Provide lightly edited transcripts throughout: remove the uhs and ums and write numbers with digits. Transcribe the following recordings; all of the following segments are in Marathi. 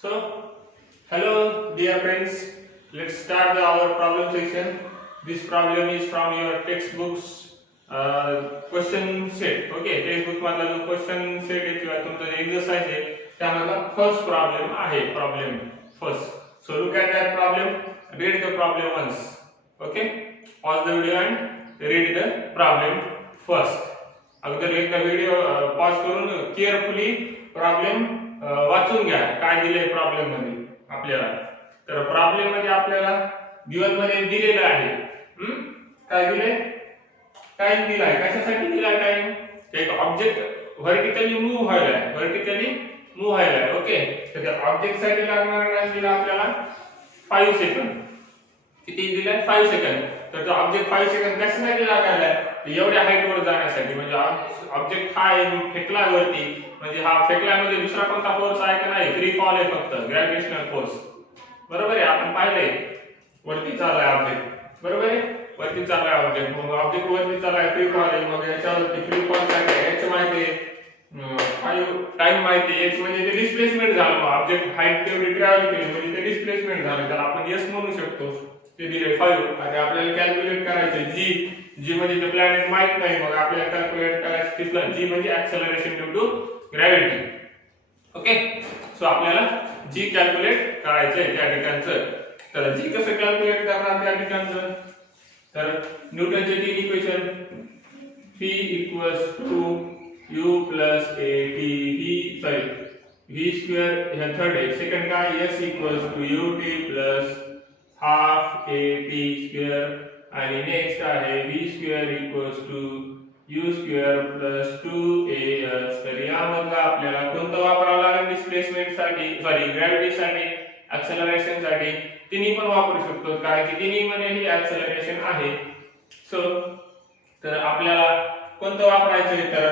So, hello dear friends, let's start our problem section. This problem is from your textbooks question set. Okay, textbook मधला जो question set आहे किंवा तुमचा exercise आहे त्यामधला first problem आहे problem first. So look at that problem, read the problem once. Okay, pause the video and read the problem first. अगोदर एकदा व्हिडिओ पॉज करून केअरफुली प्रॉब्लेम वाचून घ्या काय दिले प्रॉब्लेम मध्ये आपल्याला. तर प्रॉब्लेम मध्ये आपल्याला गिवन मध्ये दिलेलं आहे काय दिले टाइम दिलाय. कशासाठी दिलाय टाइम? एक ऑब्जेक्ट व्हर्टिकली मूव्ह व्हायला ओके. तर त्या ऑब्जेक्ट साठी लागणारा टाइम दिला आपल्याला 5 सेकंद. किती दिलाय 5 सेकंद. तर तो ऑब्जेक्ट 5 सेकंद कशासाठी लागायला एवढ्या हाईट वर जाण्यासाठी. म्हणजे ऑब्जेक्ट हा फेकला वरती म्हणजे हा फेकल्यामध्ये दुसरा कोणता फोर्स आहे का नाही, फ्री फॉल आहे फक्त ग्रॅव्हिटेशनल फोर्स. बरोबर आहे, आपण पाहिलंय वरती चाललाय ऑब्जेक्ट. बरोबर आहे, वरती चाललाय ऑब्जेक्ट. मग ऑब्जेक्ट वरती चाललाय, फ्री फॉल आहे. मग याच्यावरती फ्री फॉल काय आहे h माहिती आहे, 5 टाइम माहिती आहे. h म्हणजे ते डिस्प्लेसमेंट झालं. मग ऑब्जेक्ट हाईट तेवढी ट्रॅव्हल केली म्हणजे ते डिस्प्लेसमेंट झालं, त्याला आपण s म्हणू शकतो. ते दिले 5 आणि आपल्याला कॅल्क्युलेट करायचं g म्हणजे ते प्लॅनेट माहित नाही. मग आपल्याला कॅल्क्युलेट करायचं तिथलं g म्हणजे acceleration due to gravity. Okay, so आपल्याला g कॅल्क्युलेट करायचंय त्या ठिकाणचं. तर g कसं कॅल्क्युलेट करणार त्या ठिकाणचं? तर न्यूटनचे तीन equation p u + at v square ह्या थर्ड आहे. सेकंड काय s ut + half at square आणि नेक्स्ट आहे v square u square + 2as. तर यामधला आपल्याला कोणतं वापरावं लागेल डिस्प्लेसमेंट साठी, सॉरी ग्रॅव्हिटी साठी, ऍक्सेलरेशन साठी? तिन्ही पण वापरू शकतो कारण की तिन्ही मध्ये ही ऍक्सेलरेशन आहे. सो तर आपल्याला कोणतं वापरायचं? तर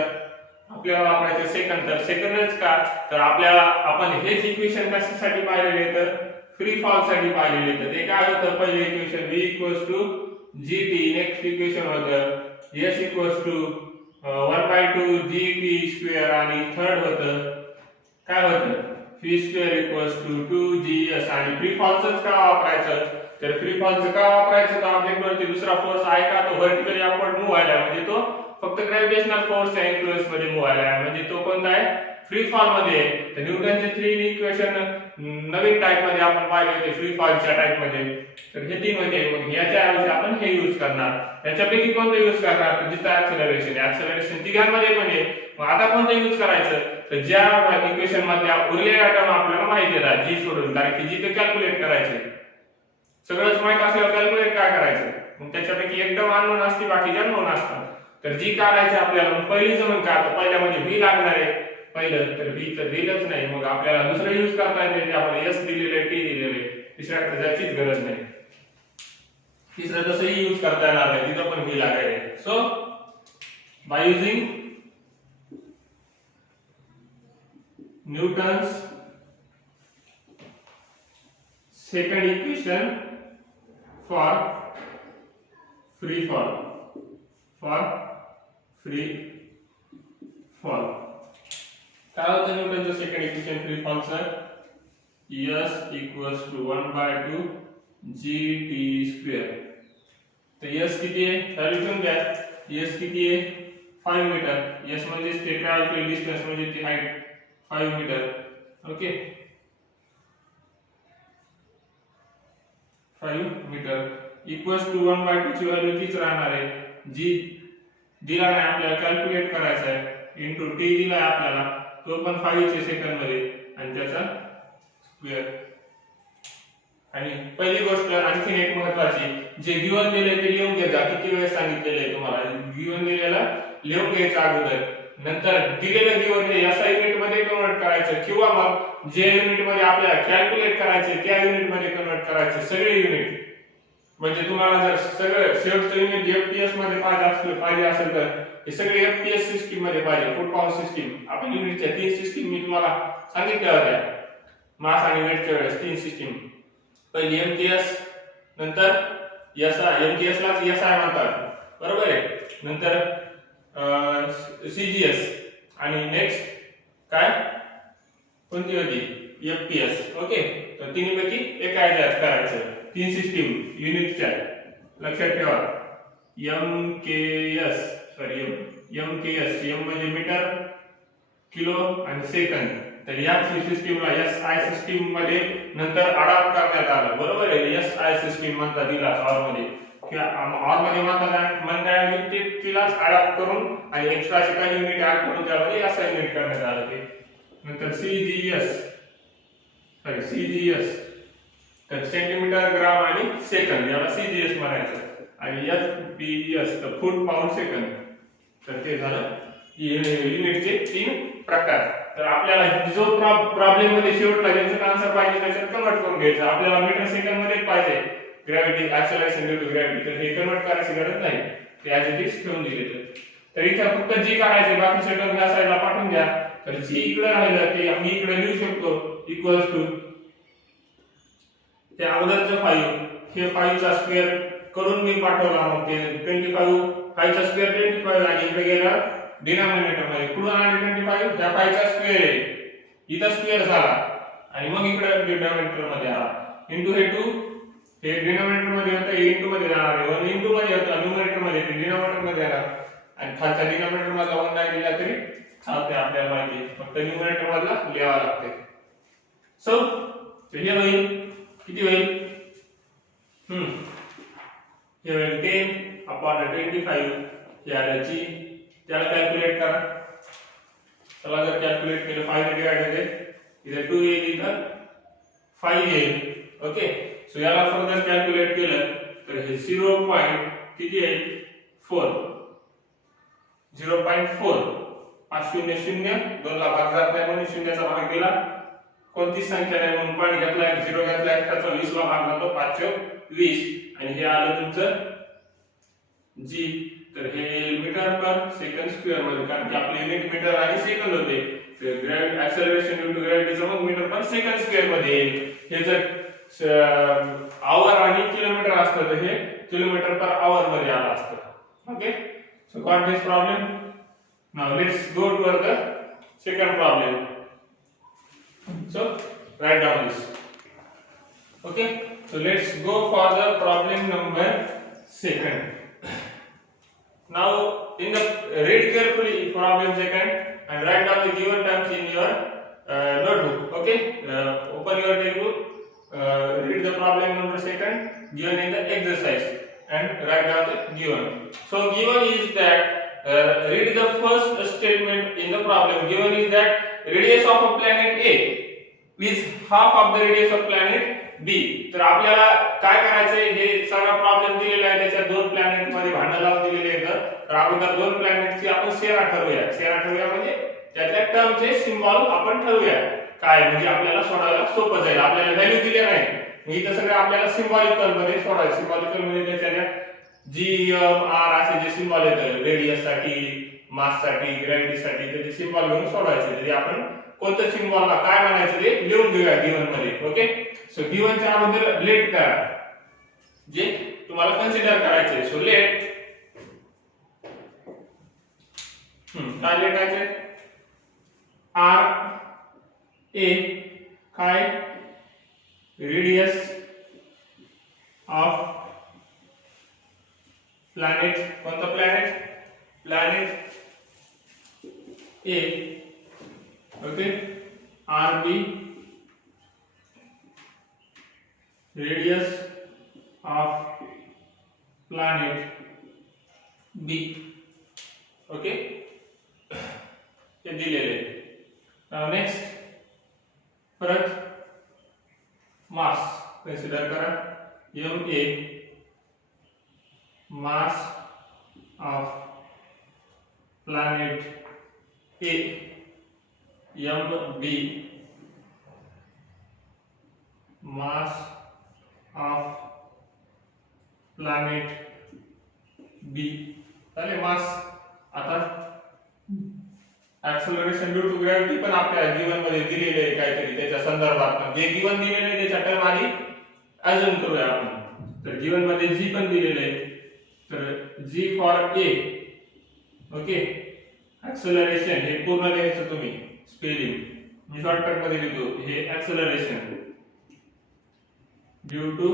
आपल्याला वापरायचं सेकंड. तर सेकंडच का? तर आपल्याला आपण हेच इक्वेशन कशासाठी पाहिलेले तर फ्री फॉल साठी पाहिलेले. तर ते काय होतं? पहिले equation v gt, next equation होतं s 1/2 gt स्क्वेअर आणि थर्ड होतं काय होतं v स्क्वेअर 2gs. आणि फ्री फॉलचंच का वापरायचं? तर फ्री फॉलचं का वापरायचं? तर ऑब्जेक्ट वरती दुसरा फोर्स आहे का, तो व्हर्टिकली अपवर्ड मूव्ह व्हायला म्हणजे तो फक्त ग्रॅव्हिटेशनल फोर्सच्या इन्फ्लुएन्स मध्ये मूव्ह व्हायला म्हणजे तो कोणता आहे? फ्री फॉल मध्ये. तर न्यूटनचे 3 इक्वेशन नवीन टाइप मध्ये आपण पाहिले होते फ्री फॉलच्या टाइप मध्ये. तर हे तीन होते. मग याच्या ऐवजी आपण हे यूज करणार. याच्यापैकी कोणतं यूज करणार? तर जिथं ऍक्सेलरेशन तिघांमध्ये पण आहे. मग आता कोणतं यूज करायचं? तर ज्या इक्वेशन मध्ये उरलेल्या टर्म आपल्याला माहिती आहे जी सोडून, कारण की जी ते कॅल्क्युलेट करायचे. सगळंच माहित असल्यावर कॅल्क्युलेट काय करायचं? मग त्याच्यापैकी एकदम अननोन असते, बाकीच्या नोन असतात. तर जी काढायची आपल्याला. पहिली जमन का? तर पहिल्यामध्ये v लागणार आहे पहिलं. तर v तर दिलंच नाही. मग आपल्याला दुसरं यूज करता येते. त्यामध्ये s दिलेलं आहे, t दिलेलं आहे. तिसऱ्या त्याचीच गरज नाही. तिसरं तसंही यूज करता येणार नाही, तिथं पण v लागणार आहे. So by using Newton's second equation for free fall काय होतं न्यूटनचं सेकंड इक्वेशन फ्री फॉलचं? s 1/2 gt square. तर s किती आहे? व्हॅल्यू लिहून घ्या. s किती आहे? 5 मीटर. s म्हणजे ते ट्रॅव्हल केलेली डिस्टन्स म्हणजे ती height 5 metre. Okay, 5 metre equals to 1/2 ची व्हॅल्यू तीच राहणार आहे. जी दिला नाही आपल्याला कॅल्क्युलेट करायचा आहे इनटू t दिला आहे आपल्याला, तो पण 5 चे सेकंड मध्ये आणि त्याचा स्क्वेअर. आणि पहिली गोष्ट आणखी एक महत्त्वाची, जे गिवन दिले ते लिहून घ्या. किती वेळ सांगितलेलं आहे तुम्हाला गिवन दिलेला लिहून घ्यायचं अगोदर. नंतर दिलेलं गिवन हे एसआय युनिट मध्ये कन्वर्ट करायचं किंवा मग जे युनिट मध्ये आपल्याला कॅल्क्युलेट करायचे त्या युनिट मध्ये कन्वर्ट करायचे सगळे युनिट. म्हणजे तुम्हाला जर सगळं शेवटचं युनिट एफपीएस मध्ये पाहिजे असेल तर हे सगळे एफपीएस सिस्टीम मध्ये पाहिजे. फुट पाऊंड सिस्टीम आपण युनिटच्या 3 सिस्टीम मी तुम्हाला सांगितल्या होत्या मास आणि वेटच्या वेळेस. 3 सिस्टीम, पहिली एमटीएस, नंतर एसआय, एमटीएस लाच एसआय म्हणतात बरोबर आहे, नंतर सीजीएस आणि नेक्स्ट काय कोणती होती FPS. ओके, तर तिन्हीपैकी एक ॲडजस्ट करायचं. 3 सिस्टीम युनिटच्या लक्षात ठेवा. MKS म्हणजे मीटर, किलो आणि सेकंद. तर या सिस्टीमला SI सिस्टीम मध्ये नंतर अडॉप्ट करण्यात आलं. बरोबर आहे, SI सिस्टीम म्हणतात तिला ऑर मध्ये किंवा ऑर मध्ये म्हणतात ते तिलाच अडॉप्ट करून आणि एक्स्ट्राचे काही युनिट ऍड करून त्यामध्ये SI युनिट करण्यात आलं. ते नंतर CGS तर सेंटीमीटर, ग्राम आणि सेकंद, याला CGS म्हणायचं. आणि FPS तर फूट, पाऊंड, सेकंद. तर ते झालं युनिटचे 3 प्रकार. तर आपल्याला जो प्रॉब्लेम मध्ये शेवटला ज्याचं आन्सर पाहिजे त्याच्यात कन्वर्ट करून घ्यायचं. आपल्याला मीटर सेकंद मध्ये पाहिजे gravity acceleration due to gravity, तर हे कन्वर्ट करायची गरज नाही, ते ॲज इट इज ठेवून दिले. तर इथे फक्त जी काढायचे, बाकी सेकंद या साईडला पाठवून द्या. तर जी इकडे राहिलं ते आम्ही इकडे लिहू शकतो इक्वल्स टू ते अगोदरचं 5, हे 5 चा स्क्वेअर करून मी पाठवला. मग ते 25, 5 चा स्क्वेअर 25 आणि इकडे गेला डिनॉमिनेटर मध्ये कुठून आले 25, त्या 5 चा स्क्वेअर आहे, इथं स्क्वेअर झाला आणि मग इकडे डिनॉमिनेटर मध्ये आला. इंटू हे 2, हे डिनॉमिनेटर मध्ये होतं, हे इंटू मध्ये जाणार आहे. 1 इंटू मध्ये होतं न्यूमरेटर मध्ये, ते डिनॉमिनेटर मध्ये येणार आणि खालच्या डिनॉमिनेटर मधला 1 नाही दिला तरी चालते, आपल्याला माहिती, फक्त न्यूमरेटर मधला लिहावा लागते. सो हे होईल किती होईल? हे होईल 10/25 याची, त्याला कॅल्क्युलेट करा. चला जर कॅल्क्युलेट केलं 5 ने डिवाइड होते, इथे 2 येईल, इथं 5 येईल. ओके, सो याला फर्दर कॅल्क्युलेट केलं तर हे 0. किती आहे? 4. 0.4. 5 शून्य शून्य, 2 ला भाग जात नाही म्हणून शून्याचा भाग दिला. कोणतीच संख्या नाही म्हणून पॉईंट घेतला, 0 घेतला, त्याचा 20 ला भाग जातो, 5 × 20 आणि हे आलं तुमचं G. तर हे मीटर पर सेकंड स्क्वेअर मध्ये, कारण की आपले युनिट मीटर आणि सेकंद होते. तर ग्रॅव्हिटी ऍक्सेलरेशन ड्यू टू ग्रॅव्हिटीचं मग मीटर पर सेकंड स्क्वेअर मध्ये येईल. हे जर आवर आणि किलोमीटर असतं तर हे किलोमीटर पर आवर मध्ये आलं असतं. Okay, so got this problem. Now let's go to the second problem. So write down this. Okay, so let's go for the problem number 2. Now in the read carefully problem 2 and write down the given terms in your notebook. Okay, open your textbook, read the problem number 2 given in the exercise and write down the given. So given is that read the first statement in the problem. Given is that radius of a planet A is half of the radius of planet B. तर आपल्याला काय करायचंय, हे सगळा प्रॉब्लेम दिलेला आहे, त्याच्या 2 प्लॅनेट मध्ये भांडण लावून दिलेले आहेत. तर अगोदर 2 प्लॅनेटची आपण सेरा ठरवूया म्हणजे त्यातल्या टर्मचे सिम्बॉल आपण ठरवूया काय, म्हणजे आपल्याला सोडवायला सोपं जाईल. आपल्याला व्हॅल्यू दिल्या नाही, मग इथं सगळं आपल्याला सिम्बॉलिकल मध्ये सोडवायचं. सिम्बॉलिकल म्हणजे त्याच्या GMR असे जे सिम्बॉल येतात, रेडियस साठी, मास साठी, ग्रॅव्हिटी साठी, त्याचे सिम्बॉल घेऊन सोडवायचे. तरी आपण कोणत्या सिम्बॉलला काय म्हणायचं ते लिहून घेऊया गिवन मध्ये. ओके, सो गिवनच्या अगोदर लेट करा जे तुम्हाला कन्सिडर करायचे. सो लेट काय लेटायचे? RA काय? Radius of planet. कोणता planet? Planet A. Okay, RB radius of planet B. Okay, हे दिलेले. नाउ नेक्स्ट परत मास कन्सिडर करा. MA mass of planet A. MB mass of planet B. चालेल, मास. आता ऍक्सेलरेशन ड्यू टू ग्रॅव्हिटी पण आपल्या गिवन मध्ये दिलेले आहे काहीतरी, त्याच्या संदर्भात जे गिवन दिलेले आहे त्याच्या टर्म आधी अजून करूया आपण. तर गिवन मध्ये G पण दिलेले आहे, तर G for A. Okay, acceleration हे पूर्ण द्यायचं तुम्ही, स्पेलिंग मी शॉर्टकट मध्ये लिहितो हे acceleration due to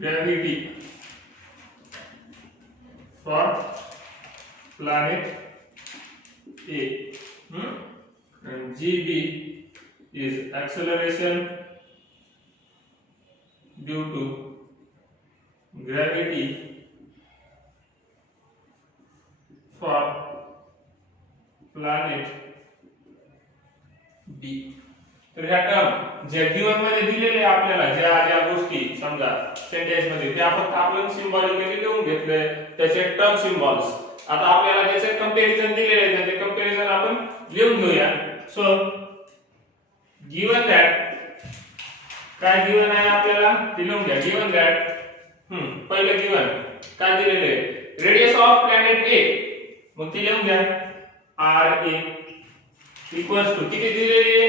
gravity for planet A. And GB is acceleration due to gravity for planet B. तर ह्या टर्म जे गिवन मध्ये दिलेले आपल्याला ज्या गोष्टी समजा सेंटेन्स मध्ये त्या फक्त आपण सिम्बॉलिकली लिहून घेतले त्याचे टर्म सिम्बॉल्स. आता आपल्याला त्याचे कंपॅरिझन दिलेले आहेत ते कंपॅरिझन आपण लिहून घेऊया. सो गिवन दॅट काय गिवन आहे आपल्याला ते लिहून घ्या. गिवन दॅट पहिलं गिवन काय दिलेले रेडियस ऑफ प्लॅनेट A मग ते लिहून घ्या RA इक्वल्स टू किती दिलेले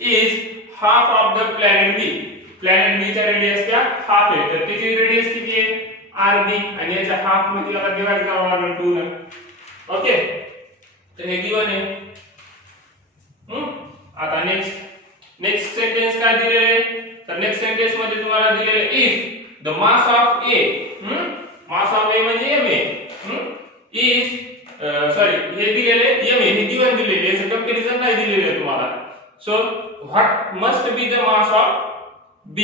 is half of the planet B. Planet B चा रेडियस क्या हाफ आहे तर त्याची रेडियस किती आहे RB आणि याचा हाफ मध्ये याला डिवाइड करावं लागेल 2 ने. ओके तर हे गिवन आहे. आता नेक्स्ट सेंटेन्स काय दिलेले तर नेक्स्ट सेंटेन्स मध्ये तुम्हाला दिलेले if the mass of A mass of A म्हणजे ma इज सॉरी हे दिलेले ma हे गिवन दिलेले याचे कंपॅरिझन नाही दिलेले तुम्हाला. So what must be the mass of B.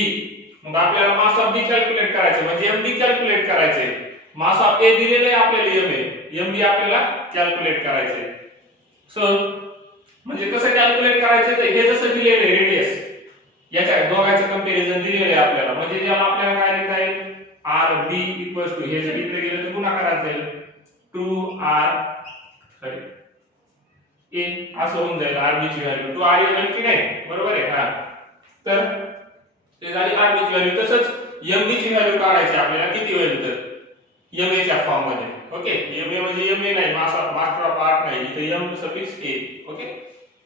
मग आपल्याला मास ऑफ B कॅल्क्युलेट करायचे म्हणजे MB कॅल्क्युलेट करायचे. मास ऑफ A दिलेले आपल्याला MB आपल्याला कॅल्क्युलेट करायचे. सो म्हणजे कसं कॅल्क्युलेट करायचे तर हे जसं दिलेले रेडियस याच्या दोघांचं कंपॅरिझन दिलेले आपल्याला म्हणजे ज्याला आपल्याला काय लिहिता येईल RB इक्वल्स टू हे जर इकडे गेलं तर गुणाकारात जाईल 2R A असं होऊन जाईल RB ची व्हॅल्यू 2R आणखी नाही बरोबर आहे हा. तर ते झाली RB ची व्हॅल्यू. तसंच MB ची व्हॅल्यू काढायची आपल्याला किती होईल तर MA च्या फॉर्म मध्ये. ओके MA म्हणजे MA नाही मास्टर ऑफ आर्ट नाही इथे M सफिक्स A. ओके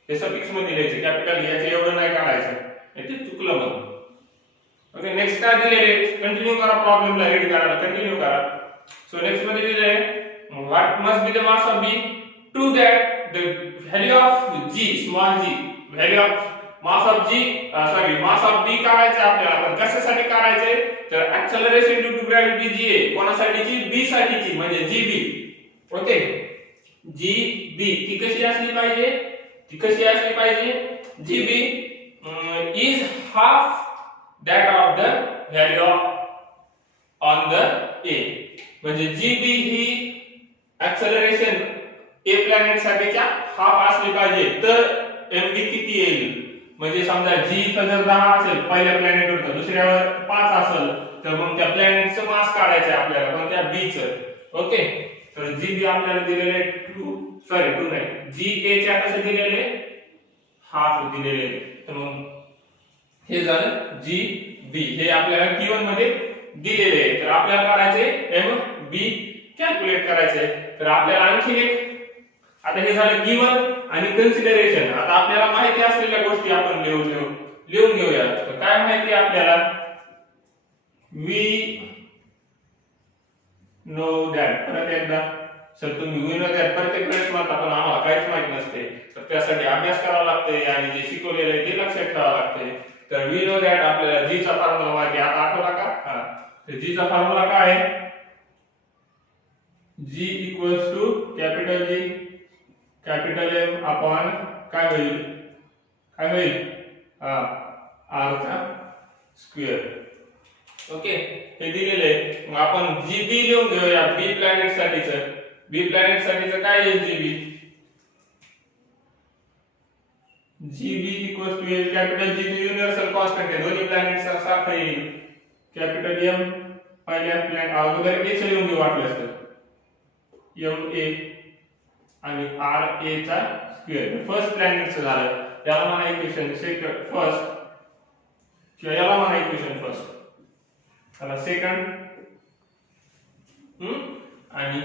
हे सफिक्स मध्ये लिहायचे कॅपिटल याचे एवढं नाही काढायचं ते चुकलं मग. ओके नेक्स्ट काय दिलेले कंटिन्यू करा प्रॉब्लेमला रीड करा कंटिन्यू करा. सो नेक्स्ट मध्ये दिलेले what must be the mass of B to that the value of G small g value of mass of G mass of B काढायचं आपल्याला. पण कशासाठी काढायचे तर acceleration due to gravity G आहे कोणासाठीची B साठीची म्हणजे GB. ओके GB ती कशी असली पाहिजे GB is half that of the value on the A. म्हणजे GB he acceleration A planet साठीच्या हाफ असली पाहिजे तर MB किती येईल म्हणजे समजा G इथं जर 10 असेल पहिल्या प्लॅनेटवर तर दुसऱ्यावर 5 असेल तर मग त्या प्लॅनेटचं मास काढायचं आहे आपल्याला पण त्या B चं. ओके तर GB आपल्याला दिलेले 2 नाही GA च्या कसं दिलेले हाफ दिलेले तर मग हे झालं GB हे आपल्याला गिवन मध्ये दिलेले आहे. तर आपल्याला काढायचे MB कॅल्क्युलेट करायचे. तर आपल्याला आणखी एक आता हे झालं गिवन आणि कन्सिडरेशन. आता आपल्याला माहिती असलेल्या गोष्टी आपण लिहून घेऊया. तर काय माहिती आपल्याला वी नो दॅट परत एकदा सर तुम्ही वी नो दॅट प्रत्येक वेळेस म्हणता पण आम्हाला काहीच माहित नसते तर त्यासाठी अभ्यास करावा लागते आणि जे शिकवलेलं आहे ते लक्षात ठेवावं लागते. तर वी नो दॅट आपल्याला G चा फॉर्म्युला माहिती आता आठवला का तर G चा फॉर्म्युला काय आहे G equals to capital G capital M upon काय होईल R चा स्क्वेअर. ओके हे दिलेले मग आपण GB लिहून घेऊया B प्लॅनेट साठीचं काय आहे GB इक्वल्स टू येईल कॅपिटल G युनिव्हर्सल कॉन्स्टंट आहे दोन्ही प्लॅनेट सारखं येईल कॅपिटल M पहिल्या प्लॅनेट अगोदर A चं लिहून घेऊ वाटल्यास तर MA आणि RA चा स्क्वेअर फर्स्ट प्लॅनेटचं झालं याला म्हणा इक्वेशन फर्स्ट किंवा याला म्हणा इक्वेशन फर्स्ट त्याला सेकंड आणि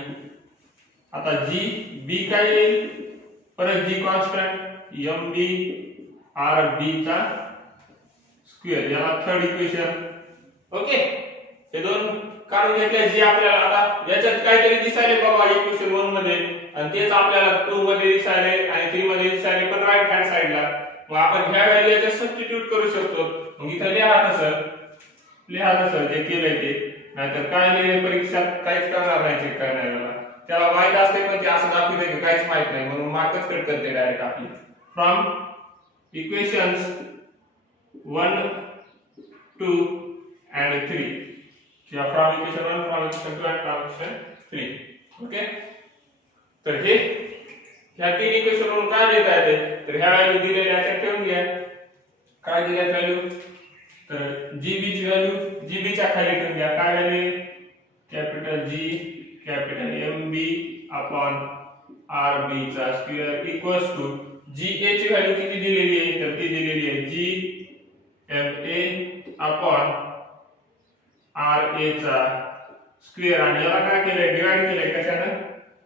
आता GB काय येईल परत G कॉन्स्टंट MB RB चा स्क्वेअर याला थर्ड इक्वेशन. ओके हे दोन काढून घेतले जे आपल्याला आता याच्यात काहीतरी दिसायले बाबा इक्वेशन 1 मध्ये आणि तेच आपल्याला 2 मध्ये दिसायले आणि 3 मध्ये दिसायले पण राईट हँड साइडला. मग आपण ह्या व्हॅल्यू याच्यात सबस्टिट्यूट करू शकतो. मग इथं लिहा तसं जे केलंय ते. नाहीतर काय लिहिले परीक्षेत काहीच करणार नाही चेक करणाऱ्याला. त्याला माहित असते पण ते असं दाखवते की काहीच माहित नाही म्हणून मार्कच कट करते डायरेक्ट आपली. फ्रॉम इक्वेशन्स 1, 2 and 3 किंवा from equation 1, from equation 2 and from equation 3. Okay. तर हे ह्या तीन इक्वेशन वरून काय लिहिता येते तर ह्या व्हॅल्यू दिलेल्या आहेत ठेवून घ्या. काय दिल्यात व्हॅल्यू तर जीबी ची व्हॅल्यू जीबी च्या खाली ठेवून घ्या. काय value capital G capital MB upon RB चा स्क्वेअर इक्वल्स टू जीए ची व्हॅल्यू किती दिलेली आहे तर ती दिलेली आहे जी एमए अपॉन आरए चा स्क्वेअर आणि याला काय केलंय डिवाइड केलंय कशाने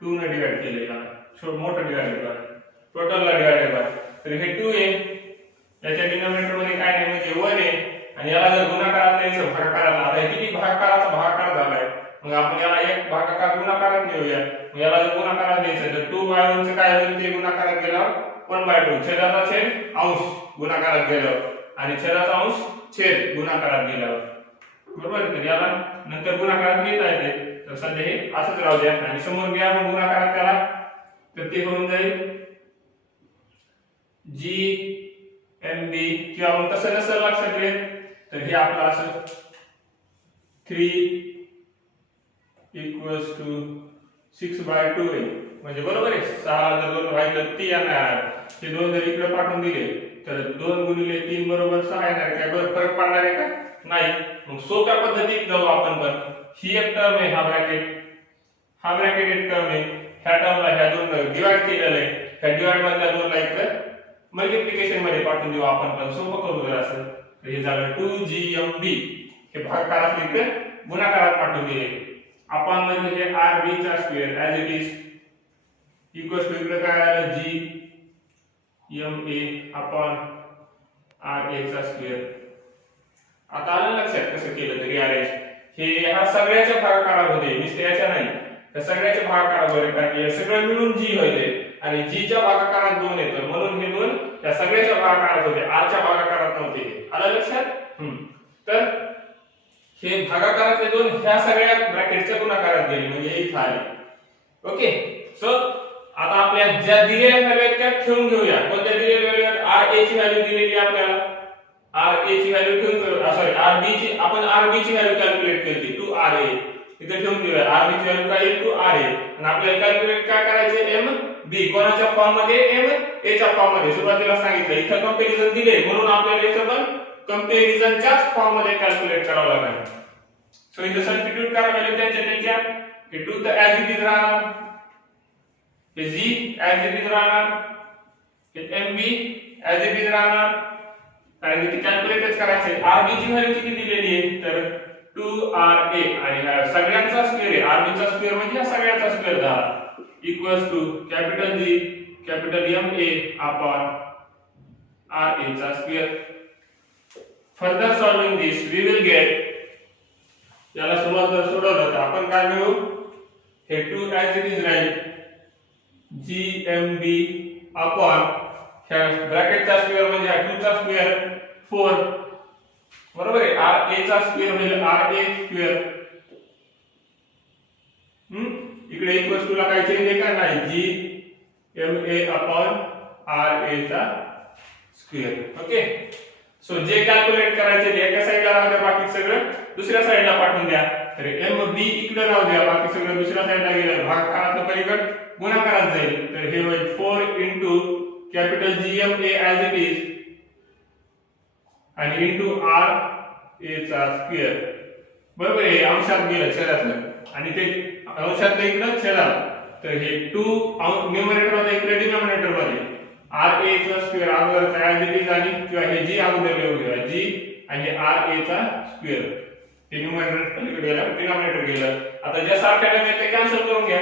2 ने डिवाइड केलंय याला मोठं डिवाइड बाय टोटल ला डिवाइड बाय. तर हे 2 आहे याच्या डिनॉमिनेटर मध्ये काय नाही म्हणजे 1 आहे आणि याला जर गुणाकारात द्यायचं भागाकारात आता किती भागाकाराचा भागाकार झालाय मग आपण याला एक भागाकार गुणाकारात नेऊया. मग याला जर गुणाकारात द्यायचं तर 2/1 चं काय होईल ते गुणाकारात गेल्यावर 1/2 छेदाचा छेद अंश गुणाकारात गेल्यावर आणि छेदाचा अंश छेद गुणाकारात गेल्यावर बरोबर. तर याला नंतर गुणाकारात लिहिता येते. तर सध्या हे असंच राहू द्या आणि समोर घ्या मग गुणाकारात त्याला तर ते होऊन जाईल जी एमबी किंवा मग तसं नसेल लक्षात येत तर हे आपलं असं 3 इक्वल्स टू 6/2 आहे म्हणजे बरोबर आहे. 6 जर 2 राहिलं 3 येणार हे 2 जर इकडे पाठवून दिले तर 2 गुणिले 3 बरोबर 6 येणार. काय बरं फरक पडणार आहे का नाही. मग सोप्या पद्धतीत जाऊ आपण पण. ही एक टर्म आहे हा ब्रॅकेट एक टर्म आहे. ह्या टर्मला ह्या दोन डिवाइड केलेलं आहे. ह्या डिवाइड मधल्या दोन ला इकडे मल्टिप्लिकेशन मध्ये पाठवून देऊ आपण पण सोपं करू जरा असं. तर हे झालं 2gmb हे भागाकारात इकडे गुणाकारात पाठवून दिले. आपण म्हणजे हे rb चा square as it is equals to इकडे काय आलं gma अपॉन ra चा स्क्वेअर. आता आलं लक्षात कसं केलं तरी रिअलाइज हे ह्या सगळ्याच्या भागाकारामध्ये नुसते याच्या नाही त्या सगळ्याच्या भागाकारामध्ये कारण हे सगळं मिळून जी होते आणि जी च्या भागाकारात 2 येतं म्हणून हे 2 त्या सगळ्याच्या भागाकारात होते r च्या भागाकारात नव्हते. आलं लक्षात. तर हे भागाकारातले 2 ह्या सगळ्या ब्रॅकेटच्या गुणाकारात गेले म्हणजे हे इथं आले. ओके. सो आता आपल्या ज्या दिलेल्या व्हॅल्यू आहेत त्या ठेवून घेऊया. कोणत्या दिलेल्या व्हॅल्यू आहेत ra ची व्हॅल्यू दिलेली आहे आपल्याला ra ची व्हॅल्यू ठेवून सॉरी rb ची आपण rb ची व्हॅल्यू कॅल्क्युलेट केली 2ra इथे ठेवून देऊया. rb ची व्हॅल्यू काय येईल 2ra आणि आपल्याला कॅल्क्युलेट काय करायचे mb कोणाच्या फॉर्म मध्ये ma च्या फॉर्म मध्ये सुरुवातीला सांगितलं इथे कंपॅरिझन दिले म्हणून आपल्याला याचं पण कंपॅरिझनच्याच फॉर्म मध्ये कॅल्क्युलेट करावं लागेल. सो इथे सबस्टिट्यूट करा व्हॅल्यू त्यांच्या हे 2 तर ॲज इट इज राहणार हे g ॲज इट इज राहणार हे mb ॲज इट इज राहणार कारण की कॅल्क्युलेटच करायचे. rb ची व्हॅल्यू किती दिलेली आहे तर 2ra आणि ह्या सगळ्यांचा स्क्वेअर आहे rb चा स्क्वेअर म्हणजे या सगळ्यांचा स्क्वेअर झाला equals to capital G capital ma upon ra चा square. Further solving this we will get याला सुरुवात जर सोडवलं तर आपण काय मिळवू हे 2 ॲज इट इज राहील gmb अपॉन ह्या ब्रॅकेटचा स्क्वेअर म्हणजे हा 2 चा स्क्वेअर 4 बरोबर आहे. ra चा स्क्वेअर म्हणजे ra स्क्वेअर इकडे इक्वल्स टू ला काही चेंज आहे का नाही gma अपॉन ra चा स्क्वेअर. ओके. सो जे कॅल्क्युलेट करायचे ते एका साइडला राहू द्या बाकी सगळं दुसऱ्या साइडला पाठवून द्या. तर mb इकडे राहू द्या बाकी सगळं दुसऱ्या साइडला गेलं भागाकारातलं पलीकडे गुणाकारात जाईल. तर हे होईल 4 into capital gma as it is आणि इंटू ra चा स्क्वेअर बरोबर आहे. अंशात गेलं छेदातलं आणि ते अंशातलं इकडे छेदात तर हे 2 न्यूमरेटर मध्ये इकडे डिनॉमिनेटर मध्ये ra चा स्क्वेअर अगोदरचा ॲज इट इज आणि किंवा हे g अगोदर लिहून घेऊया g आणि हे ra चा स्क्वेअर हे न्यूमरेटर पलीकडे गेलं डिनॉमिनेटर गेलं. आता ज्या सारख्या टर्म आहेत ते कॅन्सल करून घ्या.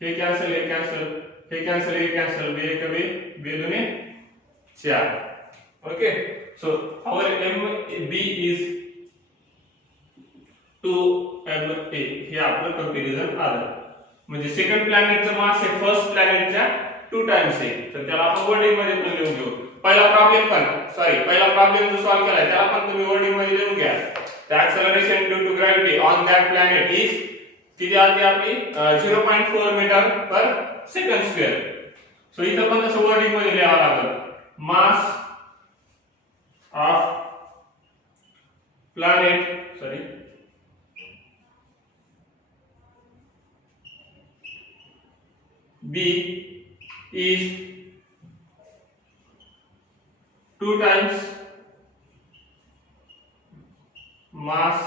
हे कॅन्सल हे कॅन्सल हे कॅन्सल हे कॅन्सल बे एक बे बे दुने 4. Okay. So our mb is 2ma हे आपलं कंपॅरिझन आलं. म्हणजे सेकंड प्लॅनेटचं मास हे फर्स्ट प्लॅनेटच्या 2 टाइम्स आहे. तर त्याला आपण वर्डिंग मध्ये पण लिहून घेऊ. पहिला प्रॉब्लेम जो सॉल्व्ह केलाय त्याला पण तुम्ही वर्डिंग मध्ये लिहून घ्या. The acceleration due to gravity on that planet is किती आली आपली 0.4 metre per second square. So इथं पण तसं वर्डिंग मध्ये लिहावं लागेल. Mass of planet B is 2 times mass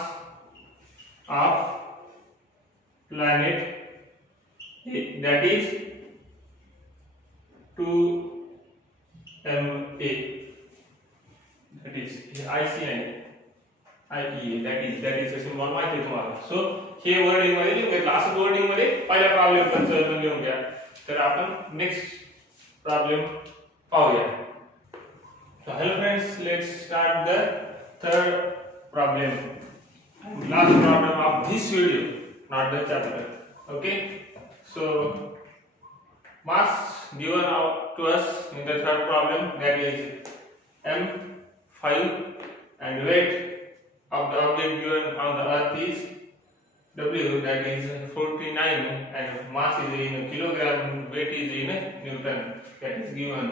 of planet A, that is 2 ma, that is IC and IE, that is असे मला माहिती आहे तुम्हाला. सो हे वर्डिंग मध्ये लिहून घेतलं. असं वर्डिंग मध्ये पहिला प्रॉब्लेम पण लिहून घ्या. तर आपण नेक्स्ट प्रॉब्लेम पाहूया. So hello friends, let's start the third problem and last problem of this video, not the chapter. Okay, so mass given out to us in the third problem, that is m5, and weight of the object given on the earth is W, that is 49, and mass is in kilogram, weight is in Newton, that is given.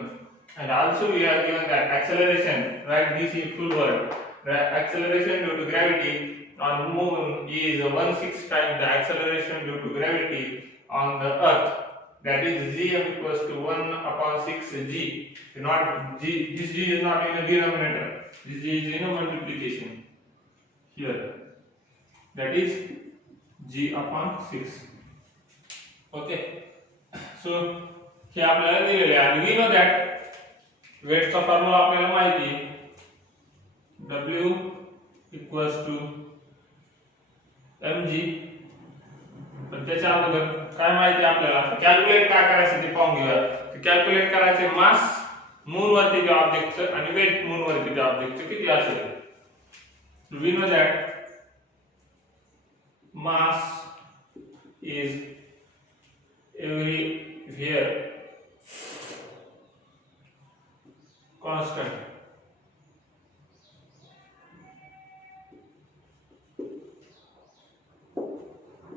And also we are given that acceleration, write this in full word. The acceleration due to gravity on moon is 1/6 times the acceleration due to gravity on the earth. That is gm equals to 1/6 g. Not g. This g is not in a denominator. This g is in a multiplication here. That is g/6. Okay. So हे आपल्याला दिलेले आहे आणि we know that वेटचा फॉर्म्युला आपल्याला माहिती आहे. W equals to mg. पण त्याच्या अगोदर काय माहिती आपल्याला कॅल्क्युलेट काय करायचं ते पाहून घेऊया. कॅल्क्युलेट करायचे मास मून वरती त्या ऑब्जेक्टचं आणि वेट मून वरती त्या ऑब्जेक्टचं किती असेल. we know that mass is everywhere constant.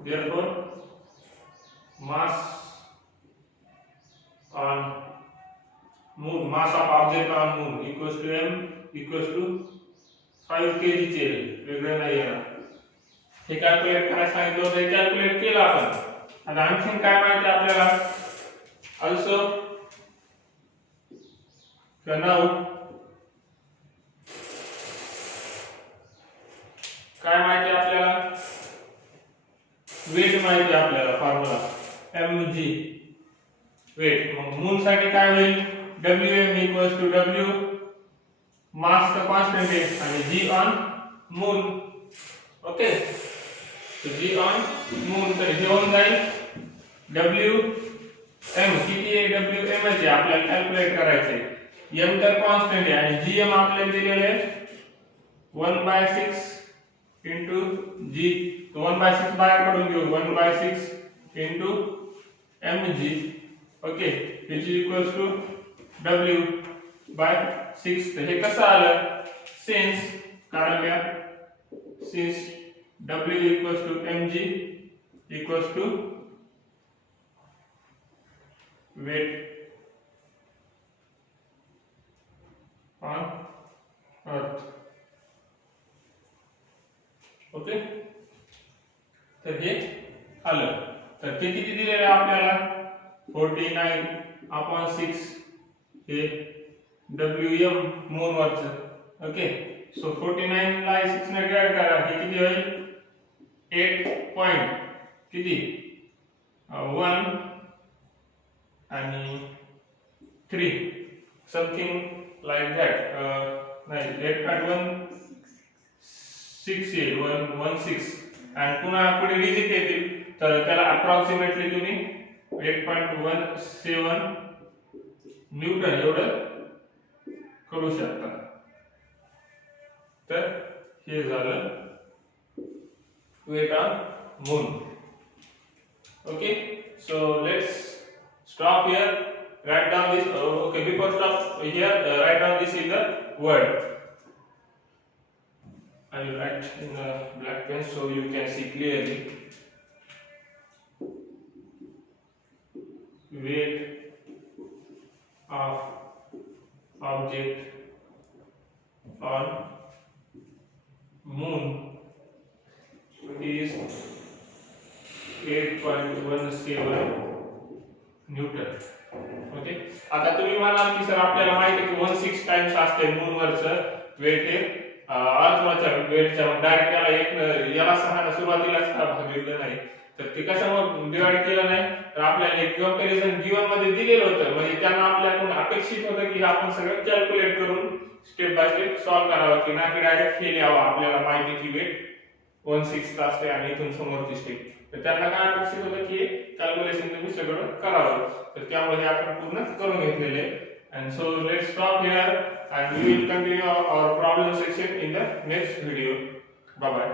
Therefore, mass on moon, mass of object on moon equals to m equals to 5 kg चे वेगळं नाही येणार. हे कॅल्क्युलेट करायला सांगितलं होतं, हे कॅल्क्युलेट केलं आपण. आता आणखीन काय माहिती आपल्याला also now काय माहिती आपल्याला वेट माहिती आपल्याला फॉर्म्युला mg वेट. मग मून साठी काय होईल wm equals to w मास चा कॉन्स्टंट आहे आणि g ऑन मून. ओके, तो g ऑन मून तर हे होऊन जाईल wm किती आहे wm आहे आपल्याला कॅल्क्युलेट करायचं आहे. m तर कॉन्स्टंट आहे आणि gm आपल्याला दिलेले आहे 1/6 into g. तो 1/6 बाहेर काढून घेऊ. 1/6 into mg. Okay, which is equals to w/6. तर हे कसं आलं since कारण क्या since w equals to mg equals to weight on earth. Okay, तर हे आलं. तर ते किती दिलेलं आहे आपल्याला 49/6 हे wm मून वरचं. ओके, सो 49 ला 6 ने डिवाइड करा, हे किती होईल 8 पॉइंट किती 1 आणि 3 समथिंग लाइक दॅट. नाही 8.16 येईल 116 आणि पुन्हा पुढे डिजिट येतील तर त्याला अप्रॉक्सिमेटली तुम्ही 8.17 न्यूटन एवढं करू शकता. तर हे झालं weight on moon. Okay. So let's stop here. Write down this. Okay, before stop here, write down this in the word. I will write in a black pen so you can see clearly. Weight of object on moon is 8.17 Newton. Okay, आता तुम्ही म्हणाल की सर आपल्याला माहिती आहे की 16 टाइम्स असते मून वरचं वेट हे अर्थच्या वेटच्या, डायरेक्ट याला एक याला 6 ने सुरुवातीलाच का भागितलं नाही, तर ते कशामुळे डिवाइड केलं नाही, तर आपल्याला एक कंपॅरिझन गिवन मध्ये दिलेलं होतं, म्हणजे त्यांना आपल्याकडून अपेक्षित होतं की आपण सगळं कॅल्क्युलेट करून स्टेप बाय स्टेप सॉल्व्ह करावं, की ना की डायरेक्ट हे लिहावं. आपल्याला माहिती की वेट 16 असते आणि इथून समोरची स्टेप, तर त्यांना काय अपेक्षित होतं की कॅल्क्युलेशन तुम्ही सगळं करावं, तर त्यामुळे आपण पूर्ण करून घेतलेले. And so let's stop here and we will continue our problem section in the next video. Bye bye.